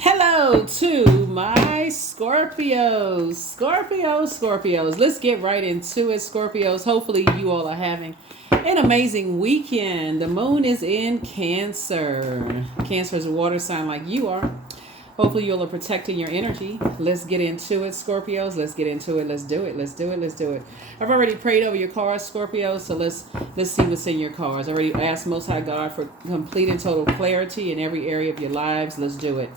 Hello to my Scorpios. Let's get right into it, Scorpios. Hopefully, you all are having an amazing weekend. The moon is in Cancer. Cancer is a water sign like you are. Hopefully, you'll are protecting your energy. Let's get into it, Scorpios. Let's get into it. Let's do it. Let's do it. Let's do it. I've already prayed over your cards, Scorpios. So let's see what's in your cards. I already asked Most High God for complete and total clarity in every area of your lives. Let's do it.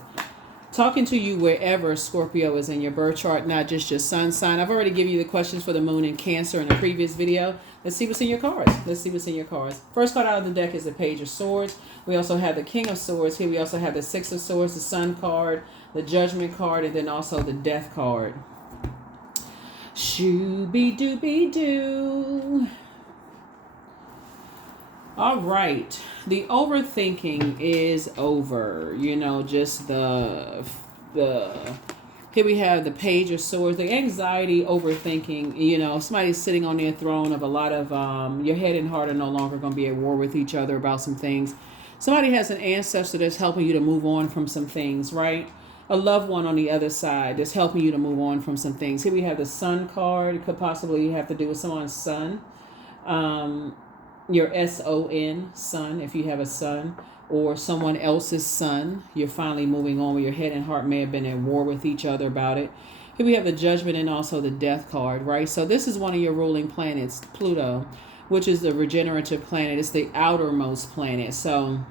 Talking to you wherever Scorpio is in your birth chart, not just your sun sign. I've already given you the questions for the moon and Cancer in the previous video. Let's see what's in your cards. Let's see what's in your cards. First card out of the deck is the Page of Swords. We also have the King of Swords. Here we also have the Six of Swords, the Sun card, the Judgment card, and then also the Death card. Shooby-dooby-doo. All right. The overthinking is over. Just the here we have the Page of Swords, the anxiety, overthinking. Somebody's sitting on their throne of a lot of your head and heart are no longer going to be at war with each other about some things. Somebody has an ancestor that's helping you to move on from some things, right? A loved one on the other side that's helping you to move on from some things. Here we have the Sun card. It could possibly have to do with someone's son. Your son, son, if you have a son, or someone else's son. You're finally moving on where your head and heart may have been at war with each other about it. Here we have the Judgment and also the Death card, right? So this is one of your ruling planets, Pluto, which is the regenerative planet. It's the outermost planet. So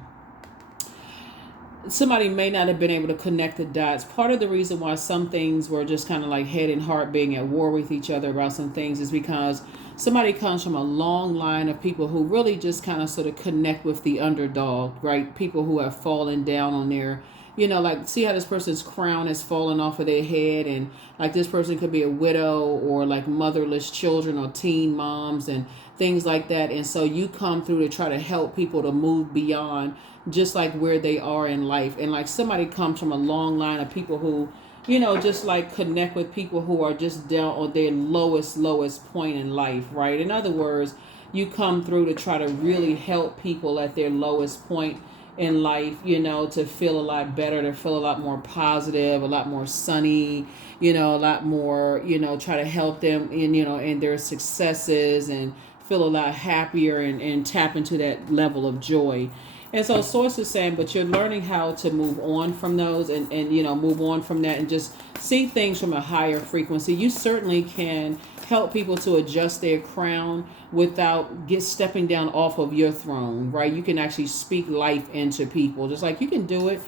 somebody may not have been able to connect the dots. Part of the reason why some things were just kind of like head and heart being at war with each other about some things is because somebody comes from a long line of people who really just kind of sort of connect with the underdog, right? People who have fallen down on their, like see how this person's crown has fallen off of their head, and like this person could be a widow or like motherless children or teen moms and things like that. And so you come through to try to help people to move beyond just like where they are in life. And like somebody comes from a long line of people who, just like connect with people who are just down on their lowest point in life, right? In other words, you come through to try to really help people at their lowest point in life, to feel a lot better, to feel a lot more positive, a lot more sunny, a lot more, try to help them in their successes and feel a lot happier and tap into that level of joy. And so Source is saying, but you're learning how to move on from those and move on from that and just see things from a higher frequency. You certainly can help people to adjust their crown without stepping down off of your throne, right? You can actually speak life into people. Just like you can do it,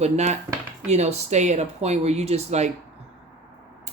but not, stay at a point where you just like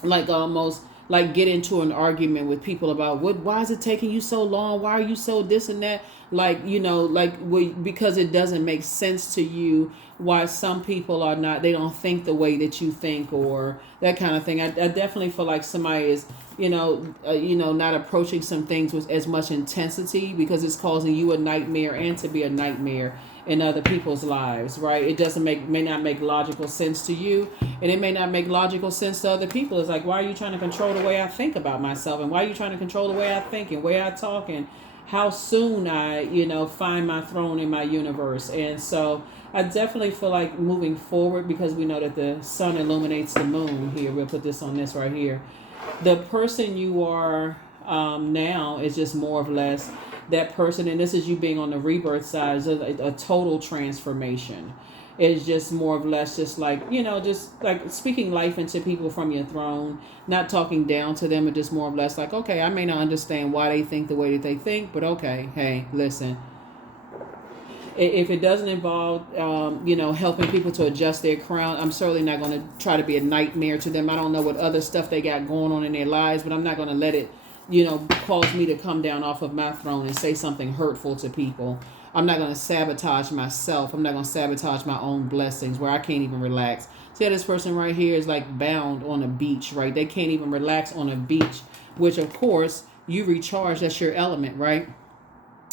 almost like get into an argument with people about why is it taking you so long? Why are you so this and that? Because it doesn't make sense to you why some people are not, they don't think the way that you think or that kind of thing. I definitely feel like somebody is, not approaching some things with as much intensity because it's causing you a nightmare and to be a nightmare in other people's lives, right? It may not make logical sense to you, and it may not make logical sense to other people. It's like, why are you trying to control the way I think about myself, and why are you trying to control the way I think and way I talk and how soon I, find my throne in my universe? And so I definitely feel like moving forward, because we know that the sun illuminates the moon here. We'll put this on this right here. The person you are now is just more or less that person, and this is you being on the rebirth side, is a total transformation. It's just more or less just like, just like speaking life into people from your throne, not talking down to them, but just more or less like, okay, I may not understand why they think the way that they think, but okay, hey, listen. If it doesn't involve, helping people to adjust their crown, I'm certainly not going to try to be a nightmare to them. I don't know what other stuff they got going on in their lives, but I'm not going to let it, cause me to come down off of my throne and say something hurtful to people. I'm not going to sabotage myself. I'm not going to sabotage my own blessings where I can't even relax. See how this person right here is like bound on a beach, right? They can't even relax on a beach, which of course you recharge. That's your element, right?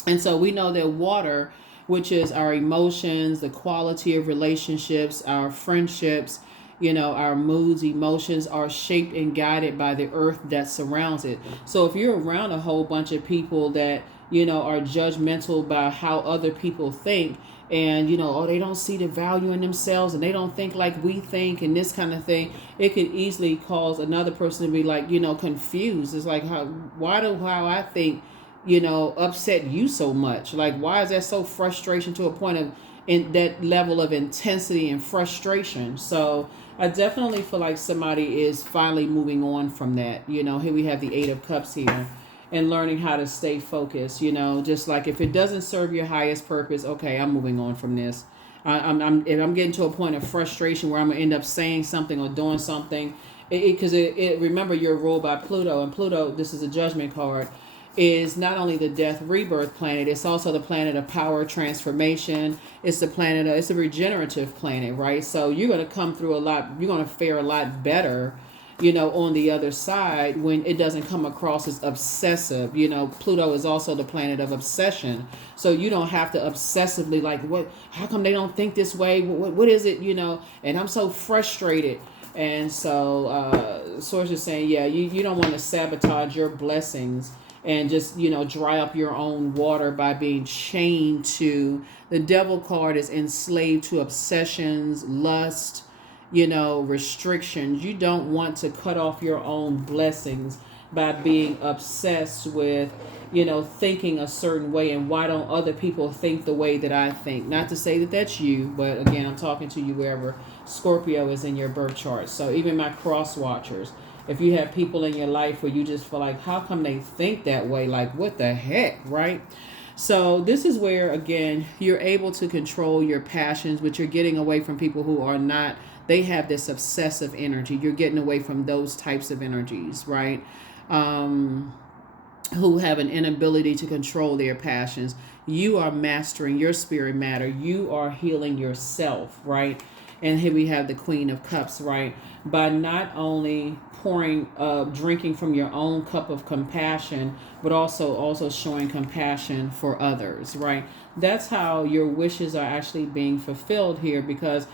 And so we know that water, which is our emotions, the quality of relationships, our friendships, our moods, emotions are shaped and guided by the earth that surrounds it. So if you're around a whole bunch of people that are judgmental about how other people think, and oh, they don't see the value in themselves, and they don't think like we think, and this kind of thing. It could easily cause another person to be like, confused. It's like, how I think, upset you so much? Like, why is that so frustration to a point of in that level of intensity and frustration? So I definitely feel like somebody is finally moving on from that. Here we have the Eight of Cups here, and learning how to stay focused. Just like if it doesn't serve your highest purpose, okay, I'm moving on from this. If I'm getting to a point of frustration where I'm gonna end up saying something or doing something, because remember, you're ruled by Pluto, and Pluto, this is a judgment card, is not only the death rebirth planet, it's also the planet of power transformation. It's it's a regenerative planet, right? So you're going to come through a lot, you're going to fare a lot better, on the other side, when it doesn't come across as obsessive. Pluto is also the planet of obsession. So you don't have to obsessively like, how come they don't think this way? What is it, and I'm so frustrated. And so Source is saying, yeah, you don't want to sabotage your blessings and just dry up your own water by being chained to the Devil card. Is enslaved to obsessions, lust, restrictions. You don't want to cut off your own blessings by being obsessed with thinking a certain way, and why don't other people think the way that I think? Not to say that that's you, but again, I'm talking to you wherever Scorpio is in your birth chart. So even my cross watchers, if you have people in your life where you just feel like, how come they think that way? Like, what the heck, right? So this is where, again, you're able to control your passions, but you're getting away from people who are not, they have this obsessive energy. You're getting away from those types of energies, right? Who have an inability to control their passions. You are mastering your spirit matter. You are healing yourself, right? And here we have the Queen of Cups, right? By not only drinking from your own cup of compassion, but also showing compassion for others, right? That's how your wishes are actually being fulfilled here, because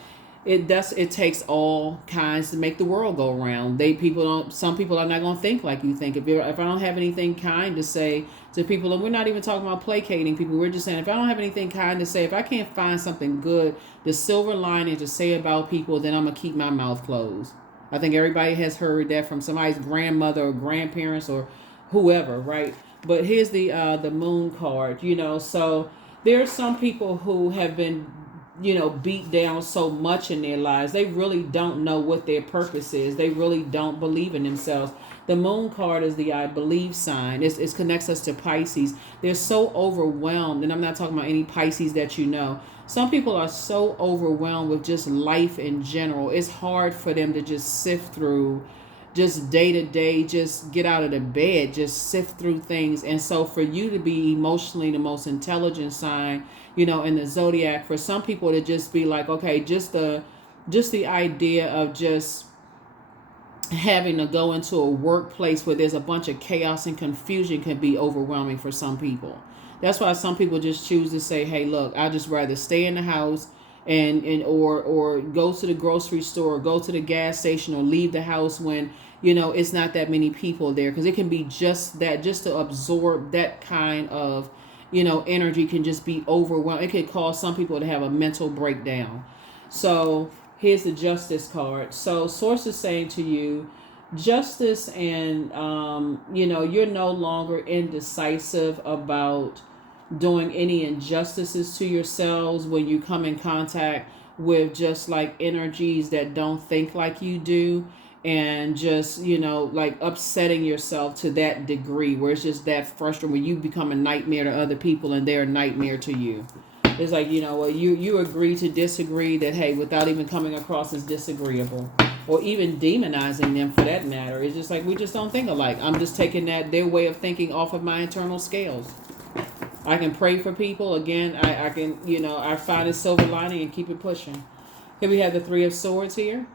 it takes all kinds to make the world go around. Some people are not going to think like you think. If I don't have anything kind to say to people, and we're not even talking about placating people, we're just saying, if I don't have anything kind to say, if I can't find something good, the silver lining to say about people, then I'm going to keep my mouth closed. I think everybody has heard that from somebody's grandmother or grandparents or whoever, right? But here's the Moon card, so there are some people who have been beat down so much in their lives, they really don't know what their purpose is. They really don't believe in themselves. The Moon card is the I believe sign. It connects us to Pisces. They're so overwhelmed, and I'm not talking about any Pisces that you know. Some people are so overwhelmed with just life in general. It's hard for them to just sift through just day to day, just get out of the bed, just sift through things. And so for you to be emotionally the most intelligent sign, in the zodiac, for some people to just be like, okay, just the idea of just having to go into a workplace where there's a bunch of chaos and confusion can be overwhelming for some people. That's why some people just choose to say, hey, look, I'd just rather stay in the house or go to the grocery store, or go to the gas station, or leave the house when it's not that many people there, because it can be just to absorb that kind of energy can just be overwhelming. It could cause some people to have a mental breakdown. So here's the Justice card. So Source is saying to you, justice, and you're no longer indecisive about doing any injustices to yourselves when you come in contact with just like energies that don't think like you do, and just like upsetting yourself to that degree where it's just that frustrating, where you become a nightmare to other people and they're a nightmare to you. It's like, you agree to disagree, that, hey, without even coming across as disagreeable or even demonizing them for that matter. It's just like, we just don't think alike. I'm just taking their way of thinking off of my internal scales. I can pray for people. Again, I can, I find a silver lining and keep it pushing. Here we have the Three of Swords here.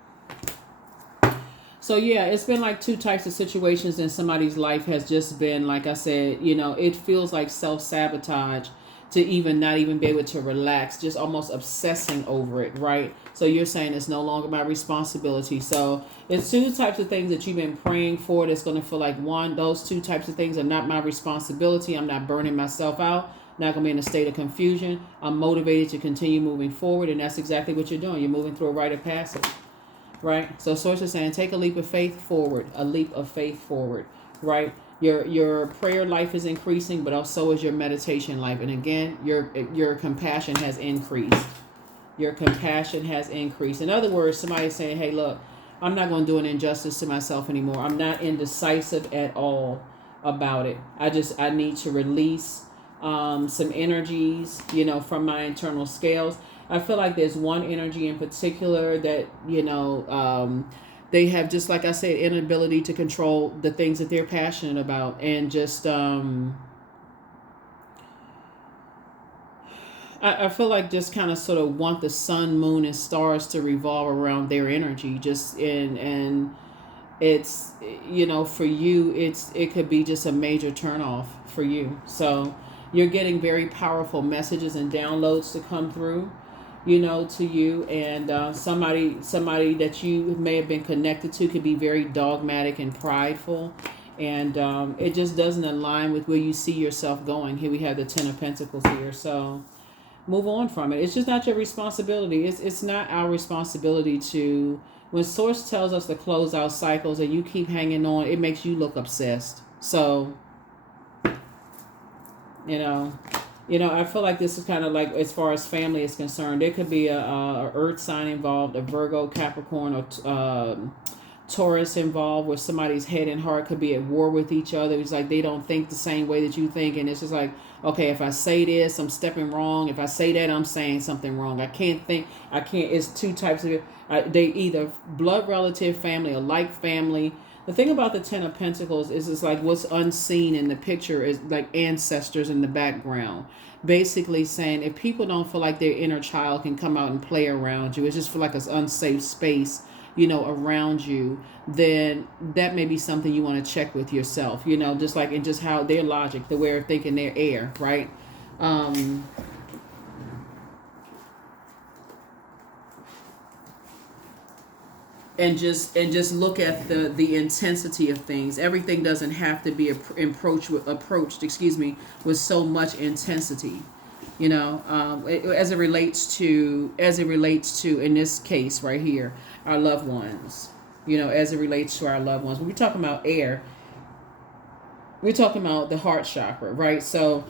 So yeah, it's been like two types of situations in somebody's life. Has just been, like I said, it feels like self-sabotage to even not even be able to relax, just almost obsessing over it, right? So you're saying it's no longer my responsibility. So it's two types of things that you've been praying for that's going to feel like, one, those two types of things are not my responsibility. I'm not burning myself out, not going to be in a state of confusion. I'm motivated to continue moving forward, and that's exactly what you're doing. You're moving through a rite of passage, right? So Source is saying, take a leap of faith forward, a leap of faith forward, right? Your prayer life is increasing, but also is your meditation life. And again, your compassion has increased. Your compassion has increased. In other words, somebody's saying, hey, look, I'm not going to do an injustice to myself anymore. I'm not indecisive at all about it. I need to release some energies, from my internal scales. I feel like there's one energy in particular that, they have, just like I said, inability to control the things that they're passionate about, and just I feel like just kind of sort of want the sun, moon, and stars to revolve around their energy. Just and it's, for you, it could be just a major turnoff for you. So you're getting very powerful messages and downloads to come through, to you, and somebody that you may have been connected to could be very dogmatic and prideful, and it just doesn't align with where you see yourself going. Here we have the Ten of Pentacles here, so move on from it. It's just not your responsibility. It's not our responsibility to. When Source tells us to close out cycles and you keep hanging on, it makes you look obsessed. So, I feel like this is kind of like, as far as family is concerned, there could be a earth sign involved, a Virgo, Capricorn, or Taurus involved, where somebody's head and heart could be at war with each other. It's like they don't think the same way that you think, and it's just like, okay, if I say this, I'm stepping wrong. If I say that, I'm saying something wrong. It's two types of it. They either blood relative, family, or like family. The thing about the Ten of Pentacles is it's like what's unseen in the picture is like ancestors in the background. Basically saying, if people don't feel like their inner child can come out and play around you, it's just feel like it's unsafe space, around you, then that may be something you want to check with yourself, just like, and just how their logic, the way of thinking, their air, right? And just look at the intensity of things. Everything doesn't have to be approached with so much intensity, as it relates to in this case right here, our loved ones, as it relates to our loved ones. When we're talking about air, we're talking about the heart chakra, right? So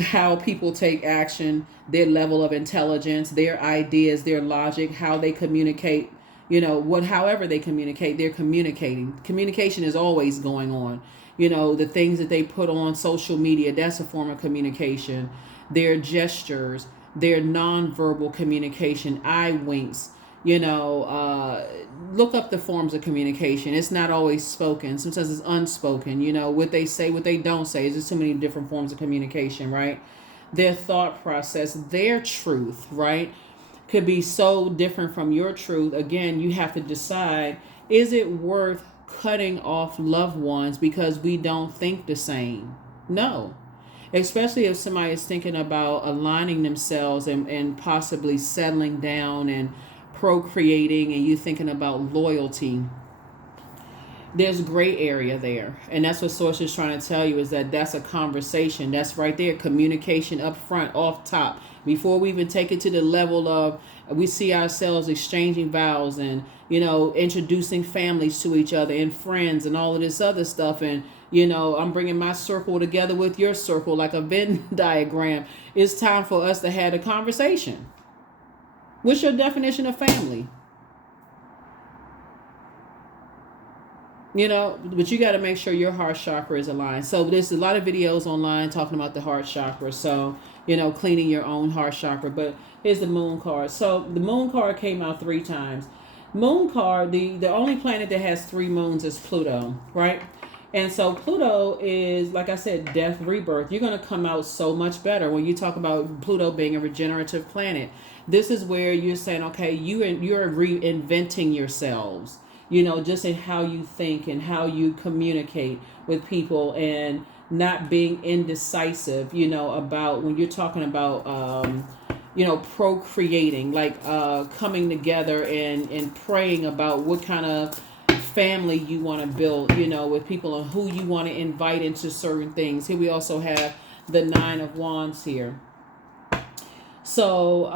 how people take action, their level of intelligence, their ideas, their logic, how they communicate, however they communicate, they're communicating. Communication is always going on. The things that they put on social media, that's a form of communication. Their gestures, their nonverbal communication, eye winks, look up the forms of communication. It's not always spoken. Sometimes it's unspoken, what they say, what they don't say. There's just too many different forms of communication, right? Their thought process, their truth, right, could be so different from your truth. Again, you have to decide, is it worth cutting off loved ones because we don't think the same? No. Especially if somebody is thinking about aligning themselves and possibly settling down and procreating, and you thinking about loyalty. There's gray area there, and that's what Source is trying to tell you, is that that's a conversation. That's right there, communication up front, off top, before we even take it to the level of we see ourselves exchanging vows and introducing families to each other and friends and all of this other stuff. And I'm bringing my circle together with your circle like a Venn diagram. It's time for us to have a conversation. What's your definition of family? But you got to make sure your heart chakra is aligned. So there's a lot of videos online talking about the heart chakra. So, cleaning your own heart chakra. But here's the moon card. So the moon card came out 3 times. Moon card, the only planet that has 3 moons is Pluto, right? And so Pluto is, like I said, death, rebirth. You're going to come out so much better when you talk about Pluto being a regenerative planet. This is where you're saying, okay, you're reinventing yourselves, just in how you think and how you communicate with people. And not being indecisive, about when you're talking about, procreating, like coming together and praying about what kind of family you want to build, with people and who you want to invite into certain things. Here we also have the Nine of Wands here. So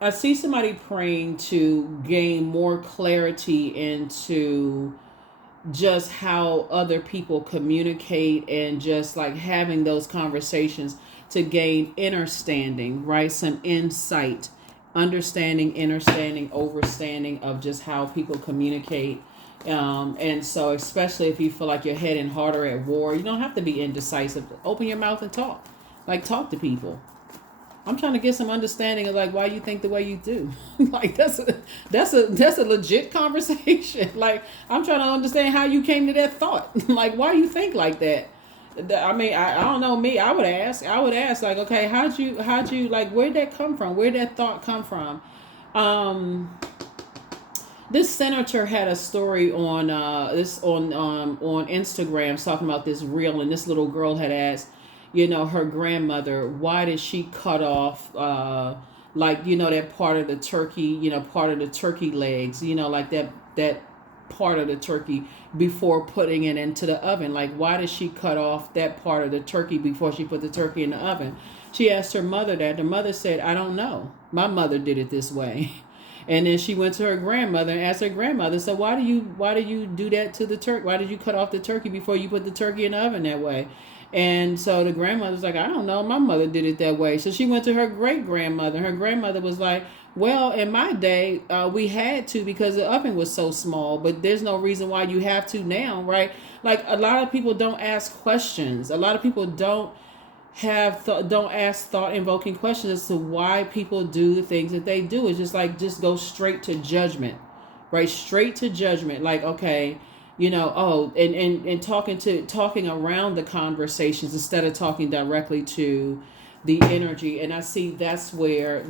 I see somebody praying to gain more clarity into just how other people communicate, and just like having those conversations to gain understanding, right? Some insight, understanding, overstanding of just how people communicate. And so especially if you feel like your head and heart are at war, you don't have to be indecisive. Open your mouth and talk. Like, talk to people. I'm trying to get some understanding of like why you think the way you do. Like, that's a legit conversation. Like, I'm trying to understand how you came to that thought. Like, why you think like that? I mean, I don't know, me. I would ask like, okay, how'd you like, where'd that come from? Where'd that thought come from? This senator had a story on Instagram talking about this reel, and this little girl had asked, her grandmother, why did she cut off, that part of the turkey, part of the turkey legs, like that part of the turkey before putting it into the oven. Like, why did she cut off that part of the turkey before she put the turkey in the oven? She asked her mother that. The mother said, I don't know. My mother did it this way. And then she went to her grandmother and asked her grandmother, so why do you do that to the turkey? Why did you cut off the turkey before you put the turkey in the oven that way? And so the grandmother's like, I don't know. My mother did it that way. So she went to her great grandmother. Her grandmother was like, well, in my day, we had to because the oven was so small, but there's no reason why you have to now, right? Like, a lot of people don't ask questions. A lot of people don't ask thought invoking questions as to why people do the things that they do. It's just go straight to judgment, right? Straight to judgment. Like, okay, and talking around the conversations instead of talking directly to the energy. And I see that's where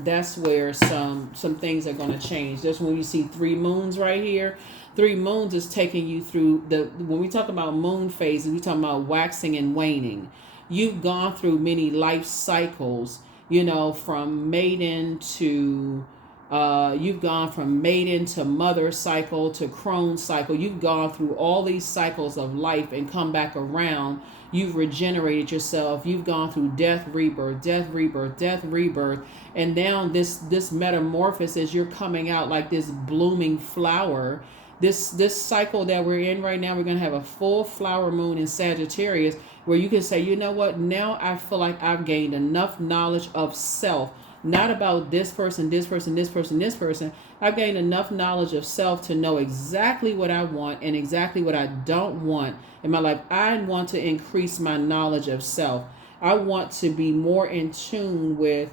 some things are going to change. That's when you see 3 moons right here. 3 moons is taking you through when we talk about moon phases, we talk about waxing and waning. You've gone through many life cycles, from maiden to you've gone from maiden to mother cycle to crone cycle. You've gone through all these cycles of life and come back around. You've regenerated yourself. You've gone through death, rebirth, death, rebirth, death, rebirth. And now this metamorphosis, you're coming out like this blooming flower. This cycle that we're in right now, we're going to have a full flower moon in Sagittarius, where you can say, you know what, now I feel like I've gained enough knowledge of self, not about this person, this person, this person, this person. I've gained enough knowledge of self to know exactly what I want and exactly what I don't want in my life. I want to increase my knowledge of self. I want to be more in tune with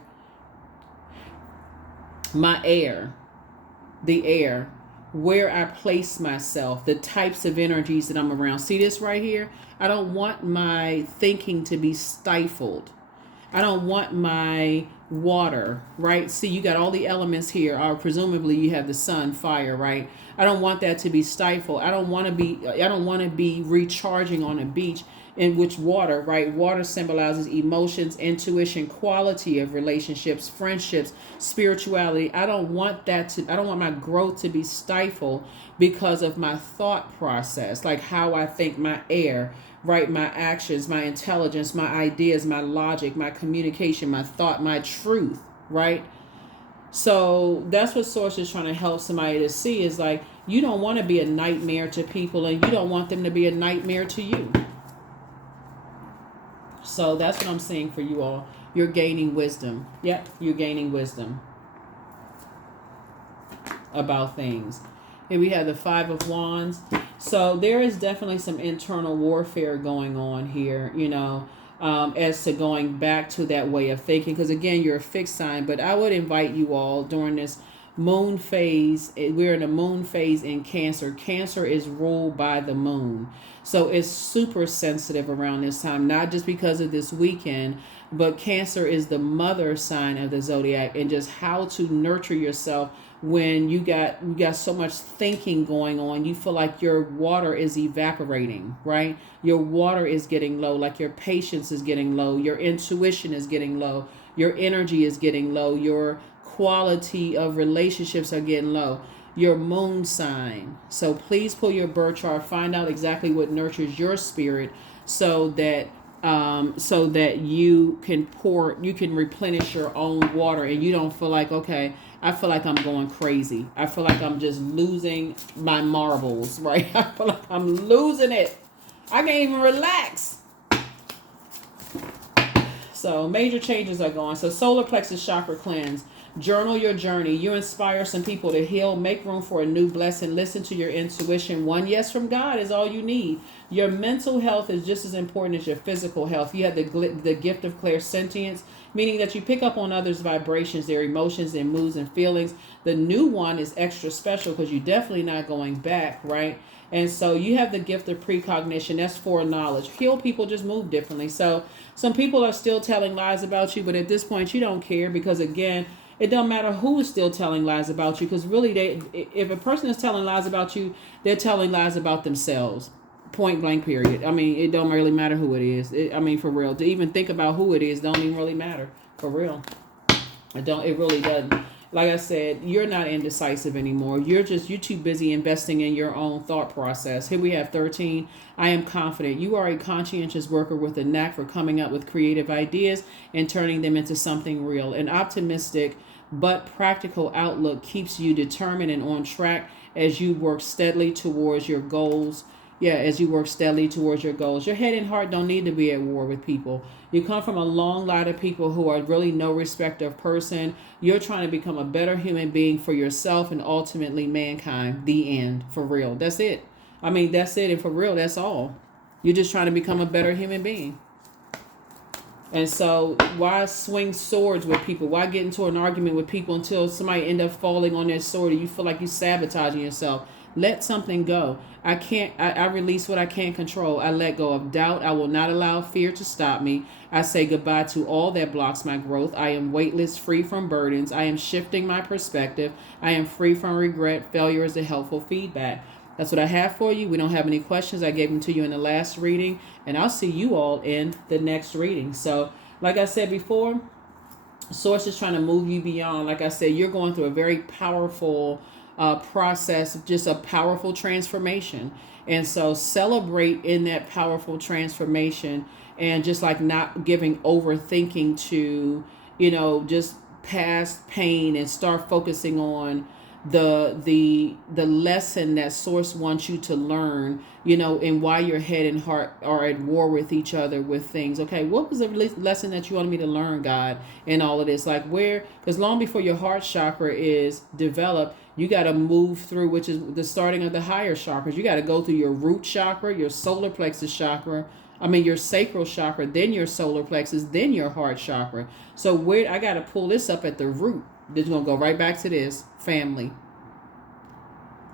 my the air, where I place myself, the types of energies that I'm around. See this right here? I don't want my thinking to be stifled. I don't want my water, right? See, you got all the elements here, or presumably you have the sun, fire, right? I don't want that to be stifled. I don't want to be recharging on a beach in which water, right? Water symbolizes emotions, intuition, quality of relationships, friendships, spirituality. I don't want my growth to be stifled because of my thought process, like how I think, my air, right? My actions, my intelligence, my ideas, my logic, my communication, my thought, my truth, right? So that's what Source is trying to help somebody to see, is like, you don't want to be a nightmare to people, and you don't want them to be a nightmare to you. So that's what I'm seeing for you all. You're gaining wisdom. Yep, you're gaining wisdom about things. Here we have the 5 of Wands. So there is definitely some internal warfare going on here, as to going back to that way of thinking. Because again, you're a fixed sign, but I would invite you all during this moon phase. We're in a moon phase in Cancer. Cancer is ruled by the moon. So it's super sensitive around this time, not just because of this weekend, but Cancer is the mother sign of the zodiac, and just how to nurture yourself when you got so much thinking going on, you feel like your water is evaporating, right? Your water is getting low, like your patience is getting low, your intuition is getting low, your energy is getting low, your quality of relationships are getting low. Your moon sign. So please pull your birth chart, find out exactly what nurtures your spirit, so that you can replenish your own water, and you don't feel like, okay, I feel like I'm going crazy. I feel like I'm just losing my marbles, right? I feel like I'm losing it. I can't even relax. So major changes are going. So solar plexus chakra cleanse. Journal your journey. You inspire some people to heal. Make room for a new blessing. Listen to your intuition. One yes from God is all you need. Your mental health is just as important as your physical health. You have the gift of clairsentience, meaning that you pick up on others' vibrations, their emotions and moods and feelings. The new one is extra special because you're definitely not going back, right? And so you have the gift of precognition. That's foreknowledge. Heal people just move differently. So some people are still telling lies about you, but at this point you don't care, because again, it don't matter who is still telling lies about you, because really if a person is telling lies about you, they're telling lies about themselves. Point blank period. I mean, it don't really matter who it is. I mean, for real. To even think about who it is don't even really matter. For real. It really doesn't. Like I said, you're not indecisive anymore. You're too busy investing in your own thought process. Here we have 13. I am confident. You are a conscientious worker with a knack for coming up with creative ideas and turning them into something real. An optimistic but practical outlook keeps you determined and on track as you work steadily towards your goals. As you work steadily towards your goals. Your head and heart don't need to be at war with people. You come from a long line of people who are really no respect of person. You're trying to become a better human being for yourself and ultimately mankind. The end. For real. That's it. I mean, that's it. And for real, that's all. You're just trying to become a better human being. And so why swing swords with people? Why get into an argument with people until somebody end up falling on their sword and you feel like you're sabotaging yourself? Let something go. I release what I can't control. I let go of doubt. I will not allow fear to stop me. I say goodbye to all that blocks my growth. I am weightless, free from burdens. I am shifting my perspective. I am free from regret. Failure is a helpful feedback. That's what I have for you. We don't have any questions. I gave them to you in the last reading, and I'll see you all in the next reading. So, like I said before, Source is trying to move you beyond. Like I said, you're going through a very powerful process, just a powerful transformation. And so celebrate in that powerful transformation, and just like not giving overthinking to, just past pain, and start focusing on the lesson that Source wants you to learn, and why your head and heart are at war with each other with things. Okay, what was the lesson that you wanted me to learn, God, in all of this? Like, because long before your heart chakra is developed, you got to move through, which is the starting of the higher chakras. You got to go through your root chakra, your solar plexus chakra, your sacral chakra, then your solar plexus, then your heart chakra. So I got to pull this up at the root. This is going to go right back to this family.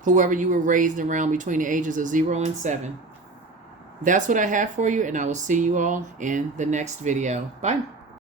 Whoever you were raised around between the ages of 0 and 7. That's what I have for you, and I will see you all in the next video. Bye.